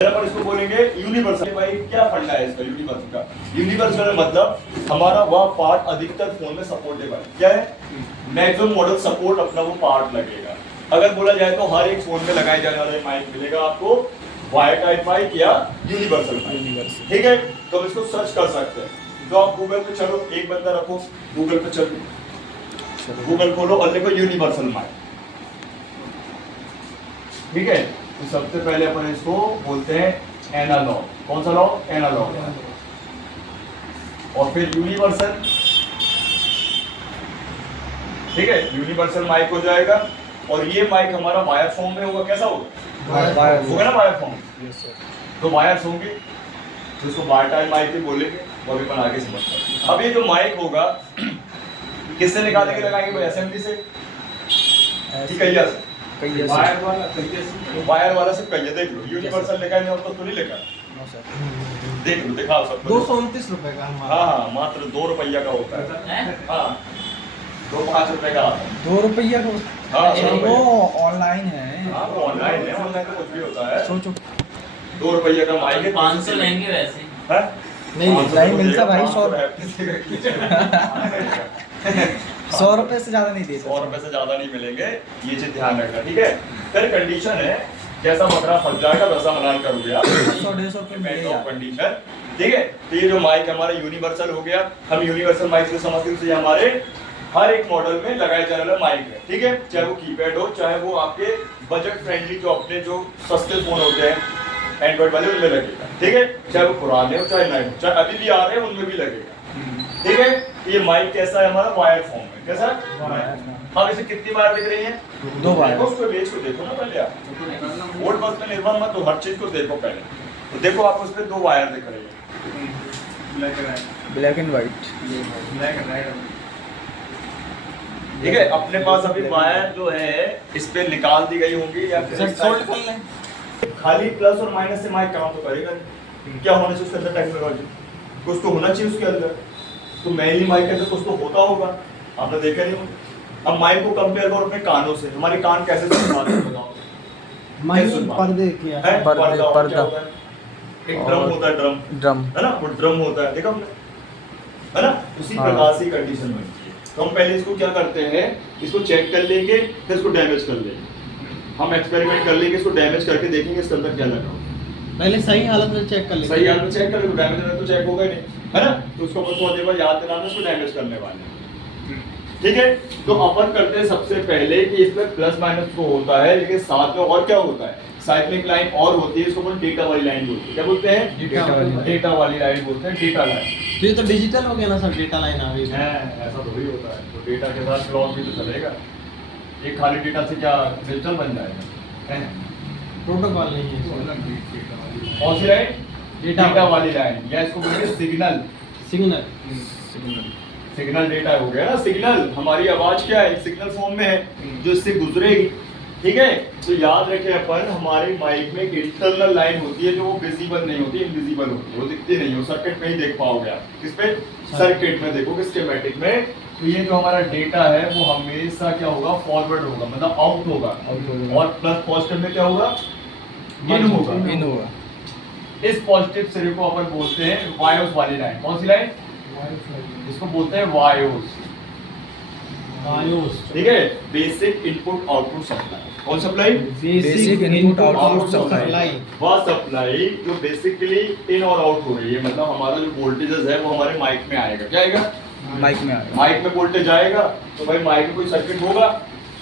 पर इसको बोलेंगे यूनिवर्सल। भाई क्या फंडा है इसका यूनिवर्सल का? यूनिवर्सल मतलब हमारा वह पार्ट अधिकतर फोन में सपोर्टेबल क्या है, मैक्सिमम मॉडल सपोर्ट अपना वो पार्ट लगेगा। अगर बोला जाए तो हर एक फोन में लगाए जाने वाला माइक मिलेगा आपको वायर टाइप माइक या यूनिवर्सल माइक, ठीक है। तो हम इसको सर्च कर सकते हैं। तो आप गूगल पे चलो, एक बंदा रखो गूगल पे, चलो गूगल खोलो और देखो यूनिवर्सल माइक, ठीक है। तो सबसे पहले अपन इसको बोलते हैं एनालॉग। कौन सा लॉग? एनालॉग। और फिर यूनिवर्सल, ठीक है, यूनिवर्सल माइक हो जाएगा। और ये माइक हमारा वायर फॉर्म में होगा। कैसा होगा? होगा ना वायर फॉर्म। तो वायर्स होंगे तो इसको वायर टाइप माइक भी बोलेंगे। और अपन आगे समझते हैं। अब ये जो माइक होगा किससे निकाल के लगाएंगे भाई? असेंबली से, ठीक है, से वायर वाला सिर्फ कहिए। देख लो यूनिवर्सल लिखा है तो नहीं लिखा, देख लो, दिखाओ सबको। 229 रुपए का। हाँ, मात्र 2 रुपया का होता है। हाँ, 2-5 रुपए का आता है। 2 रुपया का? हाँ, वो ऑनलाइन है। हाँ, वो ऑनलाइन है, ऑनलाइन तो कुछ भी होता है। सोचो 2 रुपया का माइक है। 500 लेंगे वैसे। हाँ? नहीं, ऑनलाइन मिलता भाई 100 रुपए से ज्यादा नहीं देते। 100 रुपए से ज्यादा नहीं मिलेंगे, ये चीज ध्यान रखना, ठीक है। फिर कंडीशन है जैसा बकरा फंस जाएगा वैसा मनान करोगे आप। 100-150 रुपए मिलेगा कंडीशन, ठीक है। तो ये जो माइक हमारा यूनिवर्सल हो गया। हम यूनिवर्सल माइक को समझते हैं, हमारे हर एक मॉडल में लगाए जाने वाला माइक है, ठीक है। चाहे वो कीपैड हो, चाहे वो आपके बजट फ्रेंडली जो अपने जो सस्ते फोन होते हैं एंड्रॉइड वाले, उनमें लगेगा, ठीक है। चाहे वो पुराने हो चाहे नए हो, चाहे अभी भी आ रहे हैं उनमें भी लगेगा, ठीक है। ये माइक कैसा है हमारा? वायर फॉर्म में। कैसा? हम इसे कितनी बार देख रहे हैं? 2 बार। उसको बेच को देखो ना पहले आप, वोल्ट बस में निर्भर मत हो, हर चीज को देखो पहले। तो देखो आप उस पे 2 वायर दिख रहे हैं, ब्लैक एंड व्हाइट, ठीक है। अपने पास अभी वायर जो है इस पे निकाल दी गई होंगी या फिर सोल्ड कर लें। खाली प्लस और माइनस से माइक काम तो करेगा नहीं। क्या होना चाहिए उसके अंदर? टेक्नोलॉजी कुछ तो होना चाहिए उसके अंदर। तो मेनली माइक के अंदर कुछ तो होता होगा, आपने देखा नहीं होगा। अब माइक को कंपेयर करो अपने कानों से। हमारे कान कैसे सुनते हैं बताओ? माइक पर्दे किया है। पर्दा। एक ड्रम होता है, ड्रम है ना, वो ड्रम होता है, देखा हमने, है ना। उसी प्रकार से कंडीशन बनती है। तो हम पहले इसको क्या करते हैं, इसको चेक कर लेंगे, फिर इसको डैमेज कर लेंगे। हम एक्सपेरिमेंट कर लेंगे, इसको डैमेज करके देखेंगे इसके अंदर क्या लगा होगा। पहले सही हालत में चेक कर लेंगे। सही हालत में चेक कर लेंगे, डैमेज है तो चेक होगा ही नहीं, है ना। तो उसको अपन थोड़ी देर बाद याद दिलाना इसको डैमेज करने वाले, ठीक है। तो अपन करते हैं सबसे पहले कि इसमें प्लस माइनस तो होता है, लेकिन साथ में और क्या होता है? साइक्लिक लाइन और होती है, इसको अपन डेटा वाली लाइन बोलते हैं। क्या बोलते हैं? डेटा वाली लाइन बोलते हैं, डेटा लाइन। तो ये तो डिजिटल हो गया ना सर, डेटा लाइन आ गई है। ऐसा थोड़ी होता है। तो डेटा के साथ क्लॉक भी तो चलेगा। एक खाली डेटा से क्या डिजिटल बन जाएगा? प्रोटोकॉल नहीं है। कौन सी लाइन? डेटा वाली लाइन, या इसको बोलेंगे सिग्नल। सिग्नल डेटा हो गया ना। सिग्नल हमारी आवाज क्या है? सिग्नल फॉर्म में है जो इससे गुजरेगी, ठीक है। तो याद रखें अपन, हमारे माइक में एक इंटरनल लाइन होती है जो वो विजिबल नहीं होती, इनविजिबल होती है, वो दिखती नहीं हो। सर्किट में ही देख पाओगे आप। किस पे? सर्किट में देखोगे, स्कीमेटिक में। तो ये जो हमारा डेटा है वो हमेशा क्या होगा? फॉरवर्ड होगा, मतलब आउट होगा। और प्लस पॉजिटिव में क्या होगा? इन होगा। इस पॉजिटिव सिरे को अपन बोलते हैं वायोस वाली लाइन। कौन सी लाइन? इसको बोलते हैं वायोस, ठीक है। Basic input output supply. कौन supply? Basic input output supply. वह सप्लाई जो बेसिकली इन और आउट हो रही है, मतलब हमारा जो वोल्टेजेस है वो हमारे माइक में आएगा। क्या आएगा? माइक में आएगा। माइक में वोल्टेज आएगा तो भाई माइक में कोई सर्किट होगा।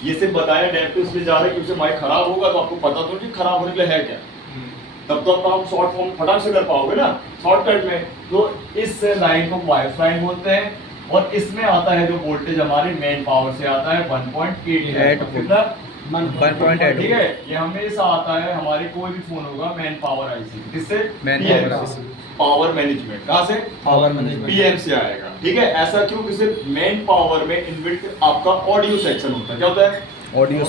ये सिर्फ बताया डेप्थ इसलिए जा रहे हैं क्योंकि माइक खराब होगा तो आपको पता तो नहीं खराब होने के लिए है क्या। तब तो आप शॉर्ट फॉर्म फटाक से कर पाओगे ना, शॉर्टकट में। तो इस लाइन को वायर्स लाइन बोलते हैं। और इसमें आता है जो वोल्टेज हमारे मेन पावर से आता है 1.8, कितना? 1.8, ठीक है। ये हमेशा आता है हमारे कोई भी फोन होगा मेन पावर आईसी। किससे? Power management. कहाँ से? पावर मैनेजमेंट, पीएम से आएगा, ठीक है। ऐसा क्यों? किसी मेन पावर में इनबिल्ट आपका ऑडियो सेक्शन होता है। क्या होता है? ऑडियो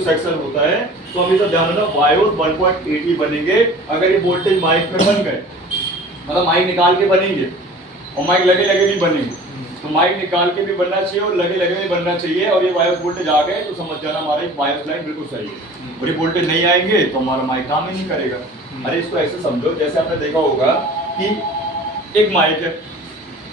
सेक्शन होता है। तो हमेशा ध्यान रखना वायोस 1.8 ही बनेंगे। अगर ये वोल्टेज माइक में बन गए, मतलब माइक निकाल के बनेंगे, और माइक लगे लगे भी बने, तो माइक निकाल के भी बनना चाहिए और लगे लगे भी बनना चाहिए। और ये बायस वोल्टेज आ गए तो समझ जाना हमारा एक बायस लाइन बिल्कुल सही है। और ये वोल्टेज नहीं आएंगे तो हमारा माइक काम ही नहीं करेगा। अरे इसको ऐसे समझो, जैसे आपने देखा होगा कि एक माइक है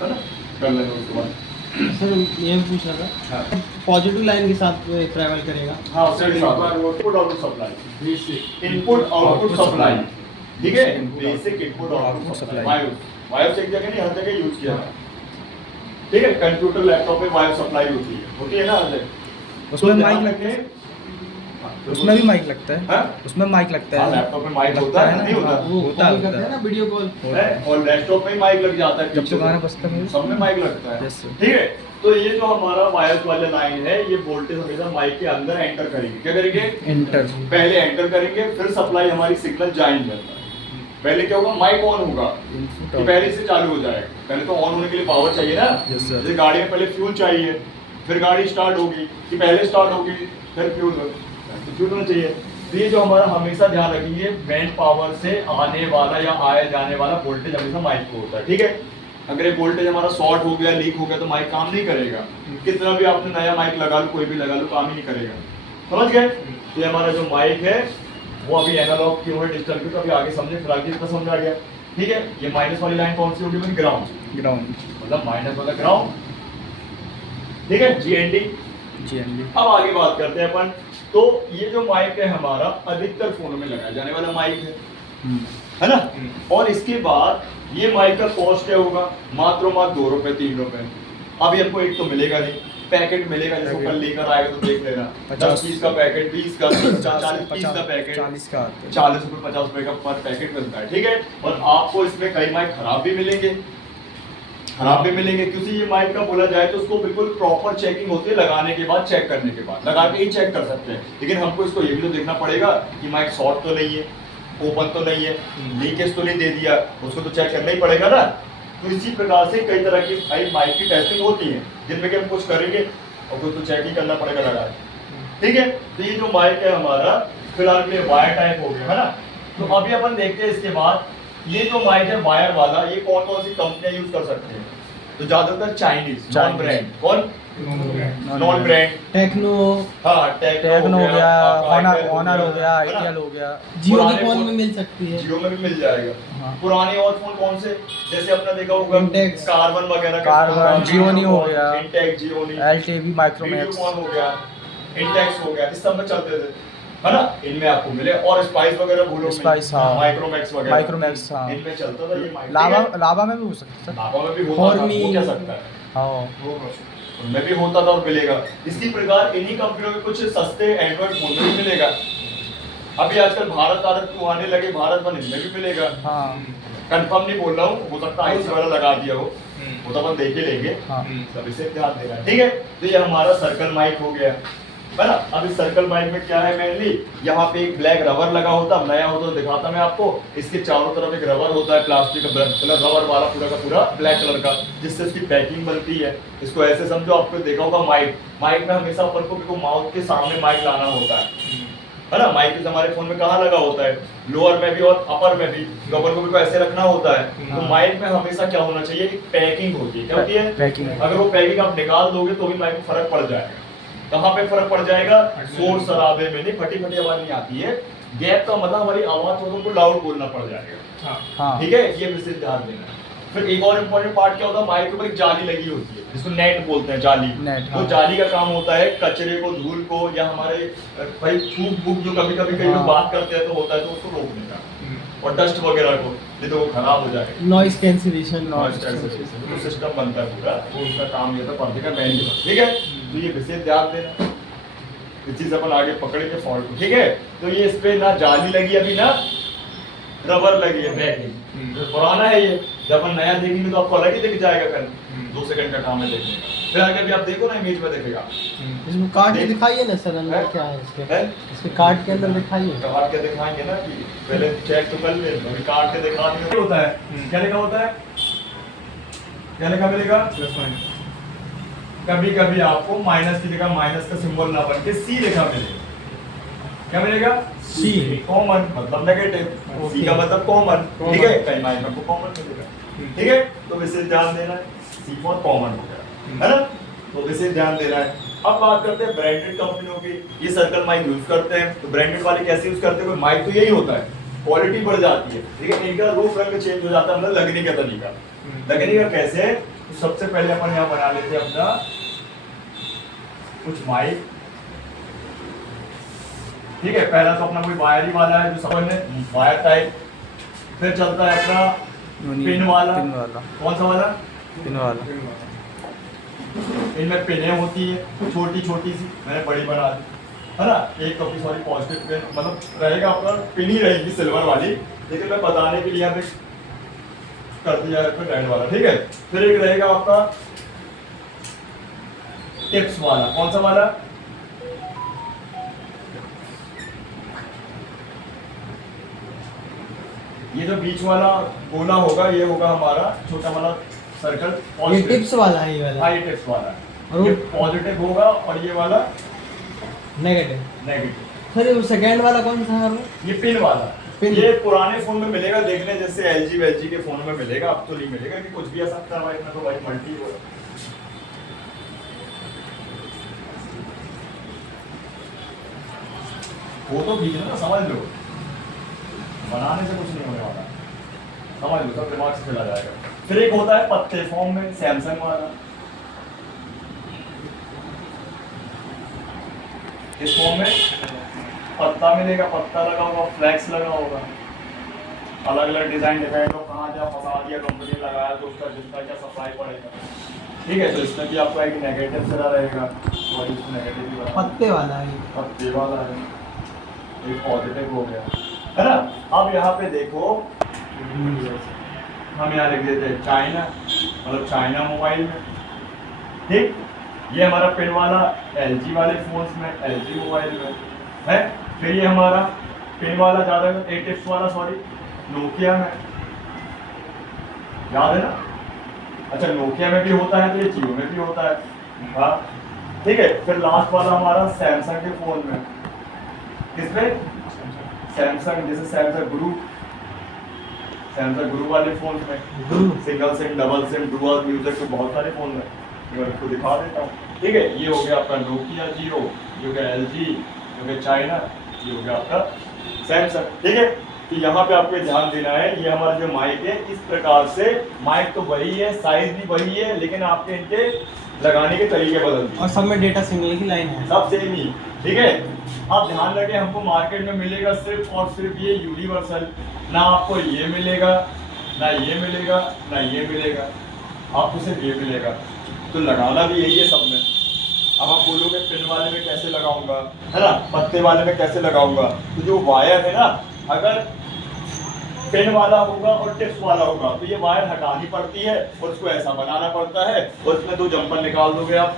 ना, कर लेंगे उसके बाद। सर ये पूछ रहा था, पॉजिटिव लाइन के साथ ट्रैवल करेगा। हाँ, input output supply, input output supply, ठीक है, basic input output supply. Wires एक जगह नहीं, हर जगह यूज किया है, ठीक है। कंप्यूटर लैपटॉप में वायर सप्लाई होती है ना हर जगह। उसमें माइक लगते हैं, उसमें भी माइक लगता है। हाँ? उसमें माइक लगता है, लैपटॉप में माइक होता है, नहीं होता? वो कॉल करते हैं ना, वीडियो कॉल, और लैपटॉप में माइक लग जाता है, जब से गाना बजता है सब में माइक लगता है, Yes, sir. ठीक है। तो ये जो हमारा वायर्स वाले लाइन है, ये वोल्टेज हमेशा माइक के अंदर एंटर करेंगे। क्या करेंगे? एंटर। पहले एंटर करेंगे, फिर सप्लाई हमारी सिग्नल जाएंगे अंदर। पहले क्या होगा, माइक ऑन होगा, कि पहले से चालू हो जाएगा। पहले तो ऑन होने के लिए पावर चाहिए ना, Yes, sir. जैसे गाड़ी में पहले फ्यूल चाहिए, फिर गाड़ी स्टार्ट होगी, कि पहले स्टार्ट होगी फिर फ्यूल होना चाहिए। तो ये जो हमारा हमेशा ध्यान रखेंगे, मेन पावर से आने वाला या आए जाने वाला वोल्टेज हमेशा माइक को होता है, ठीक है। अगर ये वोल्टेज हमारा शॉर्ट हो गया, लीक हो गया, तो माइक काम नहीं करेगा। कितना भी आपने नया माइक लगा लो, कोई भी लगा लो, काम ही नहीं करेगा। समझ गए? तो ये हमारा जो माइक है वो अभी एनालॉग की हो, डिजिटल की, तो अभी आगे समझे, फिर आगे इतना समझ आ गया, ठीक है। ये माइनस वाली लाइन कौन सी होगी? ग्राउंड। ग्राउंड मतलब माइनस वाला ग्राउंड, ठीक है, GND। GND। अब आगे बात करते हैं अपन। तो ये जो माइक है हमारा अधिकतर फोनों में लगाया जाने वाला माइक है ना। और इसके बाद ये माइक का कॉस्ट क्या होगा? मात्र 2 रुपए 3 रुपए। अभी आपको एक तो मिलेगा नहीं, पैकेट मिलेगा, जिसको कल लेकर आएगा तो देख लेना, 10 पीस का पैकेट, 20 का, 40 पीस का पैकेट, 40 का 40 रुपए 50 रुपए का पर पैकेट मिलता है, ठीक है। और आपको इसमें कई माइक खराब भी मिलेंगे, क्योंकि ये माइक का बोला जाए तो उसको बिल्कुल प्रॉपर चेकिंग होती है लगाने के बाद, चेक करने के बाद, लगा के ही चेक कर सकते हैं। लेकिन हमको इसको ये भी तो देखना पड़ेगा कि माइक शॉर्ट तो नहीं है, ओपन तो नहीं है, लीकेज तो नहीं दे दिया, उसको तो चेक करना ही पड़ेगा ना। तो इसी प्रकार से कई तरह की माइक की टेस्टिंग होती है, जिनमें कि हम कुछ करेंगे और कुछ तो चेक ही करना पड़ेगा लगा के, ठीक है। तो ये जो माइक है हमारा फिलहाल के लिए वायर टाइप हो गया, है ना। तो अभी अपन देखते हैं इसके बाद ये जो माइक है वायर वाला, ये कौन कौन सी कंपनियां यूज कर सकते हैं? तो ज्यादातर चाइनीज, नॉन ब्रांड। कौन? Non brand. टेक्नो, हाँ, टेक्नो हो गया, ऑनर हो गया, आइडियल हो गया। जियो के फोन में मिल सकती है, जियो में भी मिल जाएगा। हाँ। पुराने और फोन कौन से? जैसे आपने देखा होगा Intex, कार्बन वगैरह, कार्बन, जियोनी हो गया, इंटेक्स, जियोनी, LTV, माइक्रोमैक्स हो गया, इंटेक्स हो गया, इस सब में चलते थे, है ना। इनमें आपको मिले। और स्पाइस वगैरह भूलो, स्पाइस, हाँ, माइक्रोमैक्स वगैरह, माइक्रोमैक्स, हाँ, इनमें चलता था ये माइक। लावा में भी हो सकता है, लावा में भी होता था, वो क्या सकता है, हाँ, उनमें भी होता था और मिलेगा। इसी प्रकार इन्हीं कंपनियों के कुछ सस्ते एंड्रॉइड फोन में भी मिलेगा। अभी आजकल भारत आने लगे, भारत वन इनमें भी मिलेगा। हाँ, कंफर्म नहीं बोल रहा हूँ, हो सकता है IC वाला लगा दिया हो, वो तो अपन देख ही लेंगे। हाँ। सब इसे ध्यान देना है, ठीक है। तो ये हमारा सर्कल माइक हो गया, है ना। अब इस सर्कल माइक में क्या है, मेनली यहाँ पे एक ब्लैक रबर लगा होता, नया होता तो दिखाता मैं आपको। इसके चारों तरफ एक रबर होता है, प्लास्टिक का रबर वाला पूरा का पूरा ब्लैक कलर का, जिससे इसकी पैकिंग बनती है। इसको ऐसे समझो, आपको देखा होगा माइक में हमेशा अपन को माउथ के सामने माइक लाना होता है ना। माइक हमारे फोन में कहाँ लगा होता है? लोअर में भी और अपर में भी, लोअर को भी ऐसे रखना होता है। तो माइक में हमेशा क्या होना चाहिए, एक पैकिंग होती है। क्या होती है? पैकिंग। अगर वो पैकिंग आप निकाल दोगे तो भी माइक में फर्क पड़ जाएगा। कहाँ पे फर्क पड़ जाएगा? शोर शराबे में नहीं, फटी फटी आवाज नहीं आती है। गैप का मतलब हमारी आवाज थोड़ा को लाउड बोलना पड़ जाएगा, ठीक है। ये विशेष ध्यान देना है। फिर एक और इम्पोर्टेंट पार्ट क्या होता है, माइक के ऊपर एक जाली लगी होती है, जिसको नेट बोलते हैं, जाली। तो जाली का काम होता है कचरे को, धूल को, या हमारे भाई थूक बुक जो कभी कभी कई लोग बात करते हैं तो होता है, तो उसको रोकने का, और डस्ट वगैरह को, नहीं तो वो खराब हो जाएगा। नॉइज कैंसिलेशन सिस्टम बनता है पूरा, वो उसका काम ये था, पर्दे का मेन, ठीक है। तो ये विशेष ध्यान देना, ये चीज अपन आगे पकड़ेंगे फॉल्ट को, ठीक है। तो ये इस पे ना जाली लगी अभी, ना रबर लगी है, पैकिंग। पुराना है ये, जब अपन नया देखेंगे तो आपको अलग ही दिख जाएगा। कल 2 सेकंड का काम है देखने का। फिर आगे भी आप देखो ना, इमेज में देखेगा। इसमें कार्ड के दिखाइए ना सर, अंदर क्या है इसके कार्ड के अंदर दिखाइए। कार्ड के दिखाएंगे ना, कि पहले चेक तो कर ले, अभी कार्ड के दिखा देंगे। होता है क्या लिखा होता है, क्या लिखा मिलेगा? कभी कभी आपको माइनस की जगह माइनस का सिंबल ना बन के C लिखा मिलेगा। क्या मिलेगा? C, कॉमन मतलब नेगेटिव, C का मतलब कॉमन, ठीक है। कई माइनस को कॉमन मिलेगा, ठीक है, तो विशेष ध्यान देना है। C4 कॉमन हो गया, है ना, तो विशेष ध्यान देना है। अब बात करते हैं ब्रांडेड कंपनियों की। ये सर्कल माइक यूज करते हैं, तो ब्रांडेड वाले कैसे यूज करते हैं? माइक तो यही होता है, क्वालिटी बढ़ जाती है, ठीक है, इनका रूप रंग चेंज हो जाता है, मतलब लगने का तरीका। लगने का कैसे? तो सबसे पहले अपन यहाँ बना लेते हैं अपना कुछ माइक, ठीक है। पहला तो अपना कोई वायर ही वाला है जो समझ में, वायर टाइप। फिर चलता है अपना पिन वाला। कौन सा वाला? पिन वाला। इनमें पिनें होती है छोटी छोटी सी, मैंने बड़ी बना दी, है ना। एक कॉपी सॉरी पॉजिटिव पिन, मतलब रहेगा अपना पिन ही रहेगी सिल्वर वाली, लेकिन मैं बताने के लिए यहाँ पे कर दिया है रेड वाला, ठीक है। फिर एक रहेगा आपका टिप्स वाला। कौन सा वाला? ये जो बीच वाला गोला होगा ये होगा हमारा छोटा वाला सर्कल। ये टिप्स वाला है, ये वाला। हाँ, ये टिप्स वाला और है, वो- ये पॉजिटिव होगा और ये वाला नेगेटिव। नेगेटिव। सर वो सेकंड वाला कौन सा है वो? ये पिन वाला। पिन। ये पुराने फोन में मिलेगा देखने, जैसे एलजी वेलजी के फोन में मिलेगा, अब तो नहीं मिलेगा कि कुछ भी आ सकता है भाई, इसमें तो भाई मल्टी हो। वो तो बीच ना, समझ लो, बनाने से कुछ नहीं होने वाला, समझ लो, सब दिमाग से चला जाएगा। फिर एक होता है पत्ते फॉर्म में, सैमसंग वाला। इस फॉर्म में पत्ता मिलेगा, पत्ता लगा होगा, फ्लैक्स लगा होगा, अलग अलग डिजाइन डिपेंड हो कहाँ जा फंसा दिया कंपनी लगाया तो उसका जितना क्या सप्लाई पड़ेगा, ठीक है। तो इसमें भी आपका एक नेगेटिव सिरा रहेगा और इसमें नेगेटिव भी बना, पत्ते वाला है। पत्ते वाला है, एक पॉजिटिव हो गया, है ना। अब यहाँ पे देखो, हम यहाँ लिख देते हैं चाइना, मतलब चाइना मोबाइल में, ठीक। ये हमारा पिन वाला एलजी वाले फोन्स में, एलजी मोबाइल में है। फिर ये हमारा पिन वाला ज़्यादा ए टिप्स वाला सॉरी नोकिया में, याद है ना। अच्छा, नोकिया में भी होता है तो ये जियो में भी होता है, हाँ, ठीक है। फिर लास्ट वाला हमारा सैमसंग के फोन में, किसमें? सैमसंग, जैसे सैमसंग गुरु वाले फोन में, single SIM, double SIM, dual music, तो बहुत सारे फोन में, मैं आपको दिखा देता हूँ, ठीक है। ये हो गया आपका नोकिया जियो, ये हो गया एलजी, ये हो गया चाइना, ये हो गया आपका सैमसंग, ठीक है। तो यहाँ पे आपको ध्यान देना है, ये हमारा जो माइक है इस प्रकार से, माइक तो वही है, साइज भी वही है, लेकिन आपके इनके लगाने के तरीके बदल दिए, और सब में डेटा सिग्नल की लाइन है, सब सेम ही, ठीक है। आप ध्यान रखें, हमको मार्केट में मिलेगा सिर्फ और सिर्फ ये यूनिवर्सल, ना आपको ये मिलेगा, ना ये मिलेगा, ना ये मिलेगा, आपको सिर्फ ये मिलेगा। तो लगाना भी यही है सब में। अब आप बोलोगे पिन वाले में कैसे लगाऊंगा, है ना, पत्ते वाले में कैसे लगाऊंगा, तो जो वायर है ना, अगर पिन वाला होगा और टिप्स वाला होगा तो ये वायर हटानी पड़ती है और उसको ऐसा बनाना पड़ता है, और इसमें दो जंपर निकाल दोगे आप,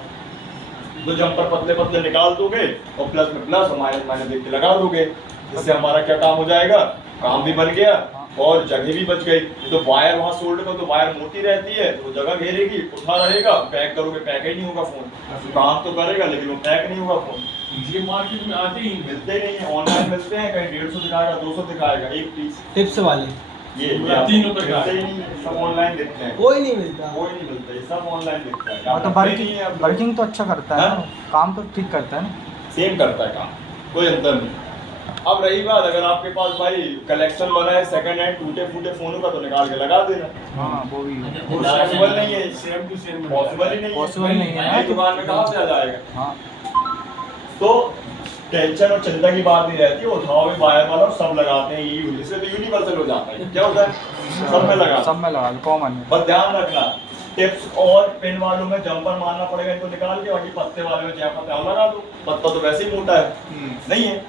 दो जंपर पतले पतले निकाल दोगे और प्लस में प्लस और माइनस माइनस देख के लगा दोगे। इससे हमारा क्या काम हो जाएगा? काम भी बन गया और जगह भी बच गई। तो वायर वहाँ सोल्ड कर तो वायर मोटी रहती है तो जगह घेरेगी, उठा रहेगा, पैक करोगे पैक ही नहीं होगा फोन, काम तो करेगा लेकिन वो पैक नहीं होगा फोन। ये मार्केट में आते ही मिलते नहीं है, ऑनलाइन मिलते हैं, कहीं 150 दिखाएगा, 200 दिखाएगा एक पीस। टिप्स वाले ये पूरा 3 रुपए का मिलते ही नहीं है, सब ऑनलाइन दिखते हैं, कोई नहीं मिलता। कोई नहीं मिलता, ये सब ऑनलाइन दिखता है। तो वर्किंग तो अच्छा करता है, हाँ? काम तो ठीक करता है ना। सेम करता है काम, कोई अंतर नहीं। अब रही बात, अगर आपके पास भाई कलेक्शन बना है सेकंड हैंड टूटे फूटे फोनों का, तो निकाल के लगा देना, हाँ वो भी वो पॉसिबल नहीं है, सेम टू सेम पॉसिबल ही नहीं है, Possible नहीं है। नई दुकान में कहाँ से आ जाएगा। हाँ तो टेंशन और चिंता की बात नहीं रहती, उठाओ में वायर वाला और सब लगाते हैं, ये इससे तो यूनिवर्सल हो जाता है। क्या होता है? सब में लगा, सब में लगा कॉमन है। बस ध्यान रखना, टिप्स और पिन वालों में जंपर मारना पड़ेगा इनको निकाल के, बाकी पत्ते वाले में जहाँ पत्ता लगा दो, पत्ता तो वैसे ही मोटा है, नहीं है।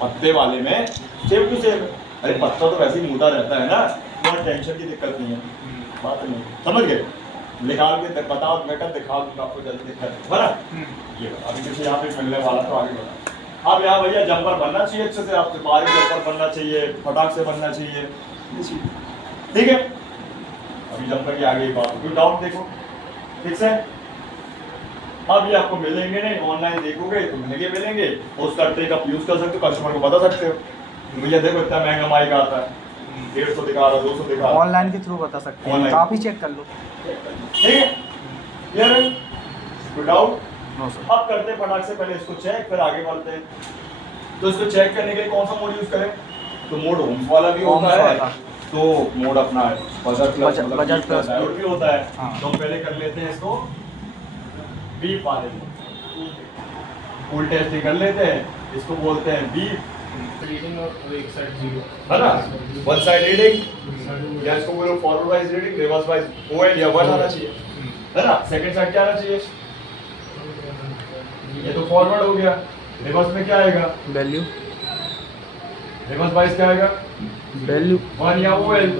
पत्ते वाले में सेम टू सेम, अरे पत्ता तो वैसे ही मोटा रहता है ना, कोई टेंशन की दिक्कत नहीं है, बात नहीं, समझ गए। निकाल के बताओ, मैं कर दिखा दूंगा आपको जल्दी दिक्कत है ना। ये अभी जैसे यहाँ पे मिलने वाला तो आगे बढ़ा। अब यहाँ भैया जंपर बनना चाहिए अच्छे से, आपसे बारीक जंपर बनना चाहिए, फटाक से बनना चाहिए, ठीक है। अभी जंपर की आगे बात, कोई डाउट देखो, ठीक है। अब ये आपको मिलेंगे नहीं, ऑनलाइन देखोगे तो महंगे मिलेंगे, उसका ट्रिक आप यूज कर सकते हो, कस्टमर को बता सकते हो भैया देखो इतना महंगा माइक आता है, 150 दिखा रहा, 200 दिखा रहा। ऑनलाइन के थ्रू बता सकते हैं, Online। आप ही चेक कर लो। ठीक है, क्लियर है, विदाउट। No sir. अब करते हैं फटाक से पहले इसको चेक, फिर आगे बढ़ते हैं। तो इसको चेक करने के लिए कौन सा मोड यूज करें? तो मोड होम्स वाला भी होता होम्स है, वाला। तो मोड अपना है budget plus, budget- budget plus diode भी होता है। हाँ। तो हम पहले कर लेते हैं इसको बीप वाले में, फुल टेस्ट कर लेते हैं, इसको बोलते हैं बीप, रीडिंग और एक साइड जीरो है ना, वन साइड रीडिंग, या इसको बोलो forward wise reading, reverse wise O L या वन आना चाहिए, है ना। सेकंड साइड क्या आना चाहिए? ये तो फॉरवर्ड हो गया, रिवर्स में क्या आएगा? वैल्यू रिवर्स वाइज क्या आएगा? वैल्यू वन या ओएल,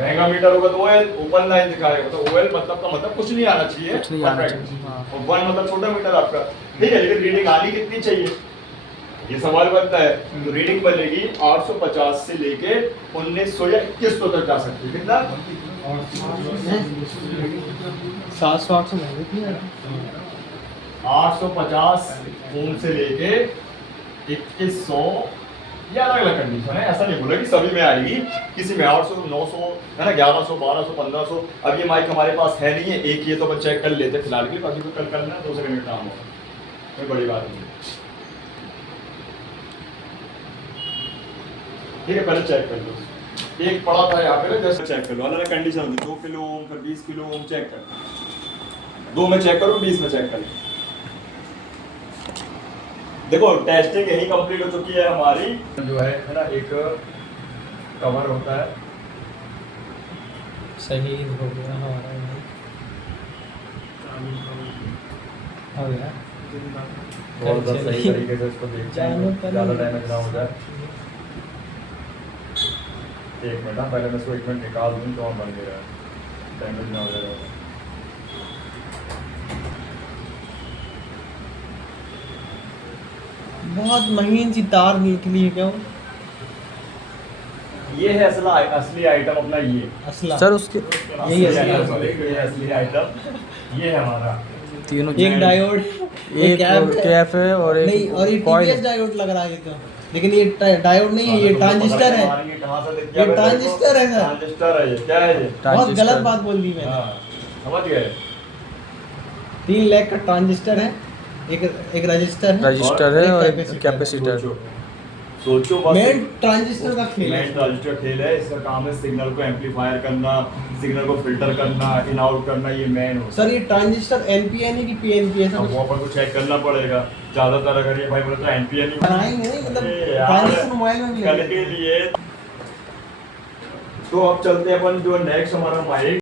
महंगा मीटर होगा तो ओएल, ओपन लाइन दिखाएगा, तो ओएल मतलब का मतलब कुछ नहीं आना चाहिए, कुछ नहीं आना perfect। चाहिए, हाँ। और वन मतलब छोटा मीटर आपका, ठीक है, लेकिन रीडिंग आनी कितनी चाहिए, ये सवाल बनता है। तो रीडिंग बनेगी 850 से लेके 1900 या 2100 तक जा सकती है। कितना? 700 800 महंगे थी यार। 850 ओम से लेके 2100, ये अलग अलग कंडीशन है, ऐसा नहीं बोला कि सभी में आएगी, किसी में 800 900 है ना, 1100 1200 1500। अब ये माइक हमारे पास है नहीं है, एक ये तो अपन चेक कर लेते हैं फिलहाल के लिए, बाकी तो कल करना है, 2 सेकंड में काम होगा, कोई बड़ी बात नहीं। ठीक है, पहले चेक कर लो, एक पड़ा था यहाँ पे, जस्ट चेक कर लो, अलग अलग कंडीशन होती है, 2 किलो ओम फिर 20 किलो ओम, चेक कर, 2 में चेक करो, 20 में चेक कर लो। देखो टेस्टिंग यही कंप्लीट हो चुकी है हमारी, जो है ना, एक कवर होता है, सही हो गया हमारा हो गया। और बस सही तरीके से इसको देखते हैं, ज़्यादा डैमेज ना हो जाए। एक मिनट, पहले मैं इसको 1 मिनट निकाल दूँ तो हम बन गया, डैमेज ना हो जाएगा। बहुत महीन सी तार निकली है क्या वो? ये है असली आइटम अपना, ये असला सर उसके यही असली आइटम, है। sorry, ये असली आइटम, ये है हमारा। तीनों एक डायोड, एक कैप कैफ है और नहीं, और ये एक कॉइल। टीवीएस डायोड लग रहा है ये तो, लेकिन ये डायोड नहीं है, ये ट्रांजिस्टर है। कहाँ से ये ट्रांजिस्टर है सर। ट्रांजिस्टर है, ये क्या है ये? बहुत गलत बात बोल दी मैंने। हाँ, समझ गए। 3 लाख का ट्रांजिस्टर है, एक रजिस्टर है, रजिस्टर है और एक कैपेसिटर। कैपेसिटर। सोचो बस, मेन ट्रांजिस्टर का खेल है। मेन ट्रांजिस्टर खेल है, इसका काम है सिग्नल को एम्पलीफायर करना, सिग्नल को फिल्टर करना, इन आउट करना, ये मेन होता है। सर ये ट्रांजिस्टर एनपीएन है कि पीएनपी है अब सर? वो अपन को चेक करना पड़ेगा, ज्यादातर अगर ये भाई बोलता है एनपीएन बनाएंगे नहीं, मतलब ट्रांजिस्टर मोबाइल में भी कल लगेगा। के लिए। तो अब चलते हैं अपन जो नेक्स्ट हमारा माइक